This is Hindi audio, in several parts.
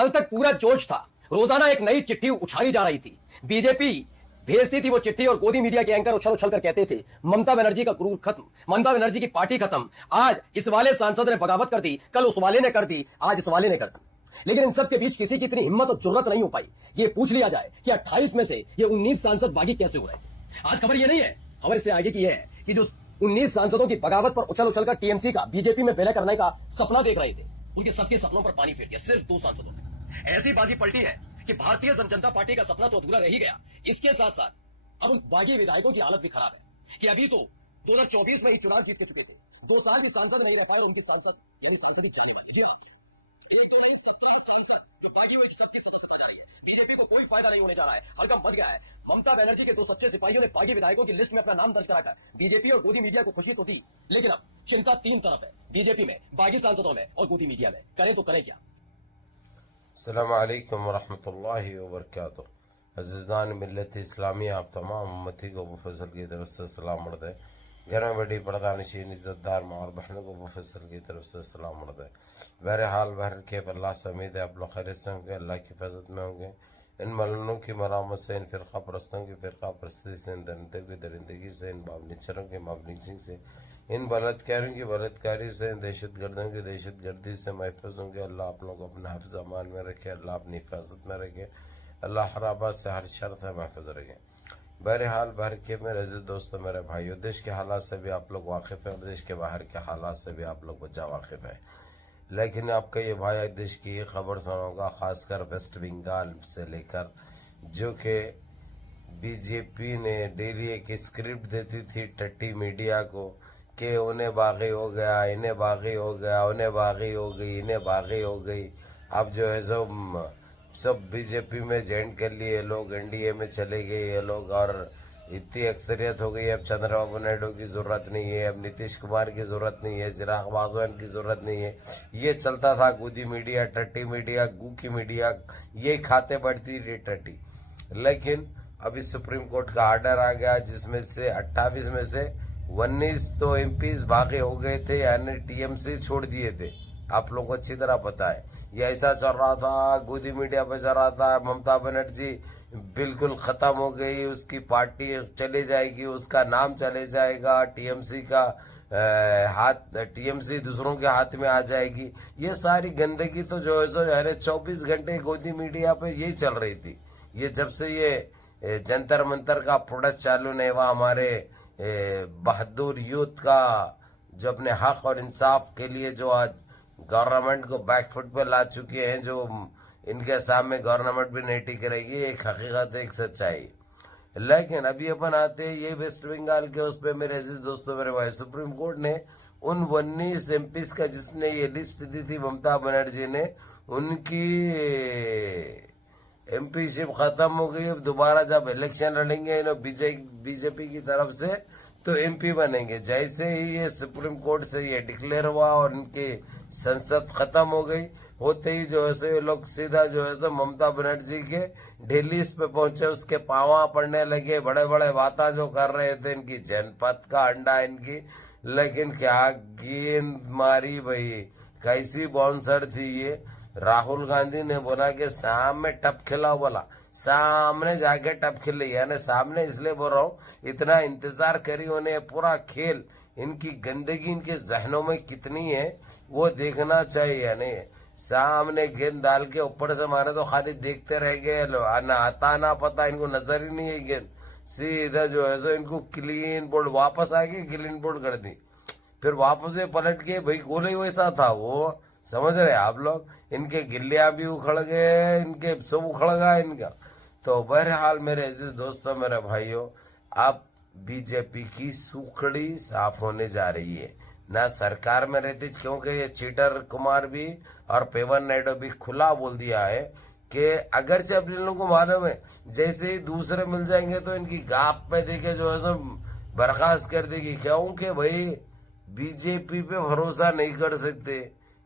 कल तक पूरा जोश था, रोजाना एक नई चिट्ठी उछाली जा रही थी। बीजेपी भेजती थी वो चिट्ठी और गोदी मीडिया के एंकर उछल उछल कर कहते थे ममता बनर्जी का क्रूर खत्म, ममता बनर्जी की पार्टी खत्म। आज इस वाले सांसद ने बगावत कर दी, कल उस वाले ने कर दी, आज इस वाले ने कर दी। लेकिन इन सब के बीच किसी की इतनी हिम्मत और जुर्रत नहीं हो पाई ये पूछ लिया जाए कि 28 में से ये 19 सांसद बागी कैसे हो रहे थे। आज खबर ये नहीं है, खबर इससे आगे की है कि जो 19 सांसदों की बगावत पर उछल उछल कर टीएमसी का बीजेपी में विलय करने का सपना देख रहे थे, उनके सबके सपनों पर पानी फेर दिया सिर्फ 2 सांसदों ने। ऐसी बाजी पलटी है कि भारतीय जनता पार्टी का सपना तो अधूरा रह ही गया, इसके साथ साथ अब उन बागी विधायकों की हालत भी खराब है कि अभी तो 2024 में ही चुनाव जीत के चुके थे, 2 साल भी सांसद नहीं रह पाए और उनकी सांसद यानी सांसद ही जाने वाले। जी हाँ, एक तो नहीं 17 सांसद जो बागी वो 31 सदस्य बना रही है। बीजेपी को कोई फायदा नहीं होने जा रहा है, हड़कंप मच गया है। ममता बनर्जी के 2 सच्चे सिपाहियों ने बागी विधायकों की लिस्ट में अपना नाम दर्ज कराकर बीजेपी और गोदी मीडिया को खुशी तो दी, लेकिन अब चिंता 3 तरफ है, बीजेपी में, बागी सांसदों में और गोदी मीडिया में। करें तो करें क्या। अस्सलाम वालेकुम वरहमतुल्लाहि वबरकातुहू। अज़ीज़ान मिल्लत इस्लामी, आप तमाम उम्मती को अबू फैसल की तरफ से सलाम मर्द है। घर में बड़ी पर्दानशीन इज़्ज़तदार माँ और बहनों को अबू फैसल की तरफ से सलाम मर्द है। बहरहाल बहर के अल्लाह से उम्मीद है आप लोग खैरियत से होंगे, अल्लाह की हिफाजत में होंगे। इन मलनों की मरामत से, इन फ़िरका परस्तों की फ़िरका परस्ती से, इन दरिंदों की दरिंदगी से, इन बाबनीचरों की बाबनीची से, इन बलात्कारियों की बलात्कारी से, इन दहशत गर्दों की दहशत गर्दी से महफूज होंगे। अल्लाह आप लोग को अपने हिफ्ज़ अमान में रखे, अल्लाह अपनी हिफाजत में रखे, अल्लाह हर आबाद से हर शर से महफूज रखे। बहरहाल भर के मेरे अजीज दोस्तों, मेरे भाइयों, देश के हालात से भी आप लोग वाकिफ़ हैं और देश के बाहर के हालात से भी आप लोग बच्चा वाकिफ़ है। लेकिन आपका ये भाई देश की ये खबर सुनाऊंगा, ख़ासकर वेस्ट बंगाल से लेकर, जो कि बीजेपी ने डेली एक स्क्रिप्ट देती थी टट्टी मीडिया को कि उन्हें बागी हो गया, इन्हें बागी हो गया, उन्हें बागी हो गई, इन्हें बागी हो गई। अब जो है सब बीजेपी में ज्वाइन कर लिए लोग, एनडीए में चले गए ये लोग और इतनी अक्सरियत हो गई। अब चंद्रबाबू नायडू की ज़रूरत नहीं है, अब नीतीश कुमार की ज़रूरत नहीं है, चिराग पासवान की ज़रूरत नहीं है। ये चलता था गोदी मीडिया, टट्टी मीडिया, गूकी मीडिया, ये खाते बढ़ती रही टट्टी। लेकिन अभी सुप्रीम कोर्ट का आर्डर आ गया जिसमें से 28 में से 19 तो एमपीज भागे हो गए थे, यानी टीएमसी छोड़ दिए थे। आप लोगों को अच्छी तरह पता है ये ऐसा चल रहा था, गोदी मीडिया पे चल रहा था। ममता बनर्जी बिल्कुल ख़त्म हो गई, उसकी पार्टी चले जाएगी, उसका नाम चले जाएगा, टीएमसी का हाथ, टीएमसी दूसरों के हाथ में आ जाएगी। ये सारी गंदगी तो जो है सो यानी 24 घंटे गोदी मीडिया पे यही चल रही थी। ये जब से ये जंतर मंतर का प्रोडक्ट चालू नहीं हुआ, हमारे बहादुर यूथ का जो अपने हक और इंसाफ के लिए जो आज गवर्नमेंट को बैकफुट पे ला चुके हैं, जो इनके सामने गवर्नमेंट भी नहीं टिक रही है, एक हकीकत, एक सच्चाई। लेकिन अभी अपन आते हैं ये वेस्ट बंगाल के उस पर, मेरे अजीज दोस्तों, मेरे भाई, सुप्रीम कोर्ट ने उन 19 एमपीज का जिसने ये लिस्ट दी थी ममता बनर्जी ने, उनकी एमपीशिप खत्म हो गई। अब दोबारा जब इलेक्शन लड़ेंगे बीजेपी की तरफ से तो एमपी बनेंगे। जैसे ही ये सुप्रीम कोर्ट से ये डिक्लेयर हुआ और इनकी संसद खत्म हो गई, होते ही जो है ये लोग सीधा जो है ममता बनर्जी के दिल्ली पे पहुंचे, उसके पावा पड़ने लगे, बड़े बड़े बातें जो कर रहे थे, इनकी जनपद का अंडा इनकी। लेकिन क्या गेंद मारी भाई, कैसी बाउंसर थी ये। राहुल गांधी ने बोला कि सामने टप खिला, बोला सामने जाके टप खिले, यानी सामने इसलिए बोल रहा हूँ, इतना इंतजार करी उन्हें, पूरा खेल, इनकी गंदगी इनके जहनों में कितनी है वो देखना चाहिए। यानी सामने गेंद डाल के ऊपर से मारे तो खाली देखते रह गए, ना आता ना पता, इनको नजर ही नहीं है गेंद। सीधा जो है सो इनको क्लीन बोल्ड, वापस आ गए क्लीन बोल्ड कर दी, फिर वापस से पलट के, भाई गोल ही वैसा था वो, समझ रहे आप लोग। इनके गिल्लियां भी उखड़ गए, इनके सब उखड़ गया इनका। तो बहरहाल मेरे अजीज दोस्तों, मेरे भाइयों, अब बीजेपी की सूखड़ी साफ होने जा रही है। ना सरकार में रहती, क्योंकि ये चीटर कुमार भी और पेवन नायडू भी खुला बोल दिया है कि अगर से अपने लोगों को मालूम है जैसे ही दूसरे मिल जाएंगे तो इनकी गाफ पे देके जो है सब बर्खास्त कर देगी। क्योंकि भाई बीजेपी पे भरोसा नहीं कर सकते,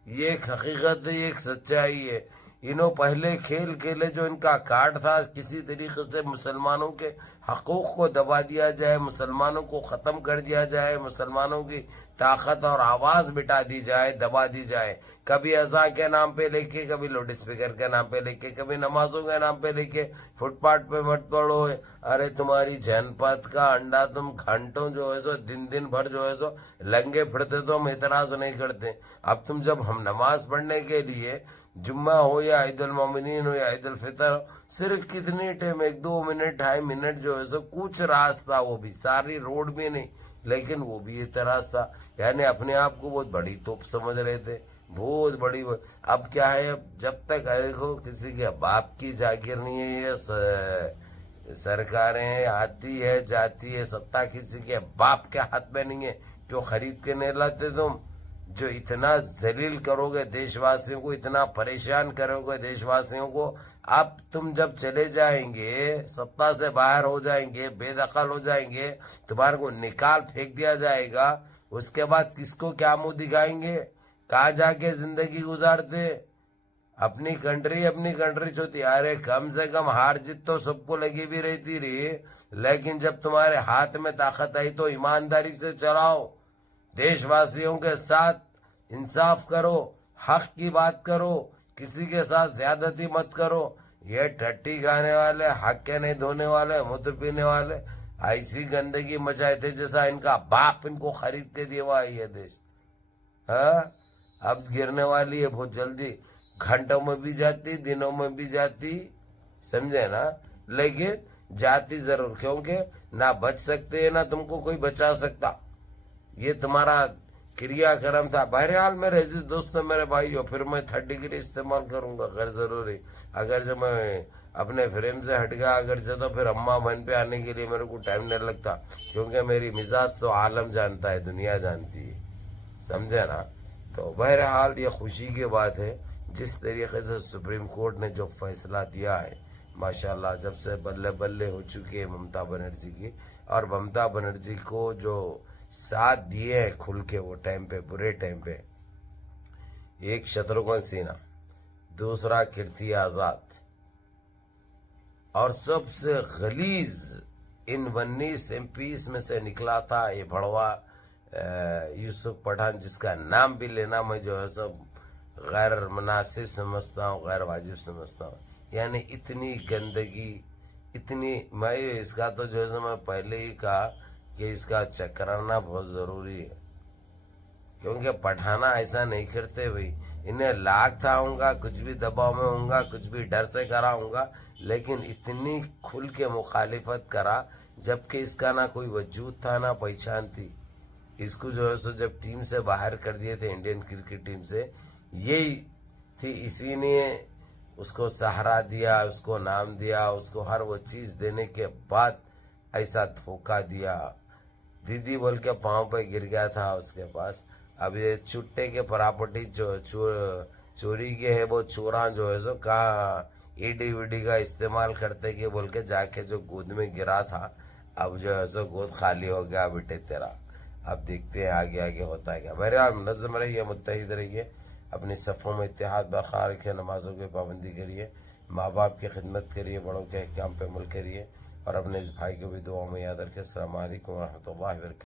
ये एक हकीकत है, ये एक सच्चाई है। इन्हों पहले खेल खेले जो इनका कार्ड था, किसी तरीके से मुसलमानों के हकूक़ को दबा दिया जाए, मुसलमानों को ख़त्म कर दिया जाए, मुसलमानों की ताकत और आवाज़ मिटा दी जाए, दबा दी जाए। कभी अज़ां के नाम पे लेके, कभी लाउड स्पीकर के नाम पे लेके, कभी नमाजों के नाम पे लेके फुटपाथ पे मत पड़ो। अरे तुम्हारी जनपद का अंडा तुम घंटों जो है सो दिन भर जो है सो लंगे फिरते तो हम इतराज़ नहीं करते। अब तुम जब हम नमाज पढ़ने के लिए जुम्मा हो या ईदुल मोमिनीन हो या ईदुल फितर हो, सिर्फ कितनी टाइम, 1-2 मिनट 2.5 मिनट जो है सो कुछ रास्ता, वो भी सारी रोड भी नहीं, लेकिन वो भी इतराज़ था। यानी अपने आप को बहुत बड़ी तोप समझ रहे थे, बहुत बड़ी। अब क्या है, अब जब तक देखो किसी के बाप की जागीर नहीं है, ये सरकारें आती है जाती है, सत्ता किसी के बाप के हाथ में नहीं है। क्यों खरीद के नहीं लाते तुम? जो इतना जलील करोगे देशवासियों को, इतना परेशान करोगे देशवासियों को, अब तुम जब चले जाएंगे, सत्ता से बाहर हो जाएंगे, बेदखल हो जाएंगे, तुम्हारे को निकाल फेंक दिया जाएगा, उसके बाद किसको क्या मुंह दिखाएंगे? कहाँ जाके जिंदगी गुजारते? अपनी कंट्री छोटी। अरे कम से कम हार जीत तो सबको लगी भी रहती रही, लेकिन जब तुम्हारे हाथ में ताकत आई तो ईमानदारी से चलाओ, देशवासियों के साथ इंसाफ करो, हक की बात करो, किसी के साथ ज्यादती मत करो। ये टट्टी खाने वाले, हक के नहीं धोने वाले, मूत्र पीने वाले ऐसी गंदगी मचाए थे जैसा इनका बाप इनको खरीद के दिया है ये देश। हाँ, अब गिरने वाली है बहुत जल्दी, घंटों में भी जाती, दिनों में भी जाती, समझे ना? लेकिन जाती जरूर, क्योंकि ना बच सकते ना तुमको कोई बचा सकता। ये तुम्हारा क्रियाक्रम था। बहरहाल मेरे अजीज दोस्तों, मेरे भाइयों, फिर मैं 3rd डिग्री इस्तेमाल करूंगा गैर जरूरी। अगर जब मैं अपने फ्रेम से हट गया अगर से, तो फिर अम्मा बहन पे आने के लिए मेरे को टाइम नहीं लगता, क्योंकि मेरी मिजाज तो आलम जानता है, दुनिया जानती है, समझे ना? तो बहरहाल ये खुशी की बात है जिस तरीके से सुप्रीम कोर्ट ने जो फैसला दिया है, माशाल्लाह, जब से बल्ले बल्ले हो चुकी है ममता बनर्जी की। और ममता बनर्जी को जो साथ दिए हैं खुल के वो टाइम पे, बुरे टाइम पे, एक शत्रुघ्न सिन्हा, दूसरा कीर्ति आजाद, और सबसे गलीज इन 19 MPs में से निकला था ये भड़वा यूसुफ पठान, जिसका नाम भी लेना मैं जो है सब गैर मुनासिब समझता हूँ, गैर वाजिब समझता हूँ। यानी इतनी गंदगी, इतनी, मैं इसका तो जो है मैं पहले ही कहा कि इसका चकराना बहुत ज़रूरी है, क्योंकि पठाना ऐसा नहीं करते भाई। इन्हें लाख था होगा, कुछ भी दबाव में होगा, कुछ भी डर से करा होगा, लेकिन इतनी खुल के मुखालिफत करा, जबकि इसका ना कोई वजूद था ना पहचान थी। इसको जो है सो जब टीम से बाहर कर दिए थे, इंडियन क्रिकेट टीम से, यही थी, इसी ने उसको सहारा दिया, उसको नाम दिया, उसको हर वो चीज़ देने के बाद ऐसा धोखा दिया। दीदी बोल के पाँव पे गिर गया था उसके पास। अब ये चुट्टे के प्रॉपर्टी चोरी के है, वो चोरा जो है सो कहा ईडी का इस्तेमाल करते कि बोल के जाके जो गोद में गिरा था, अब जो है सो गोद खाली हो गया बेटे तेरा। अब देखते हैं आगे आगे होता है क्या। बहरहाल मुनज़्ज़म रहिए, मुत्तहिद रहिए, अपनी सफ़ों में इत्तेहाद बरकरार रखिए, नमाज़ों की पाबंदी करिए, माँ बाप की खिदमत करिए, बड़ों के अहकाम पे अमल करिए, और अपने इस भाई को भी दुआ में याद रखें। अस्सलामु अलैकुम व रहमतुल्लाहि व बरकातहू।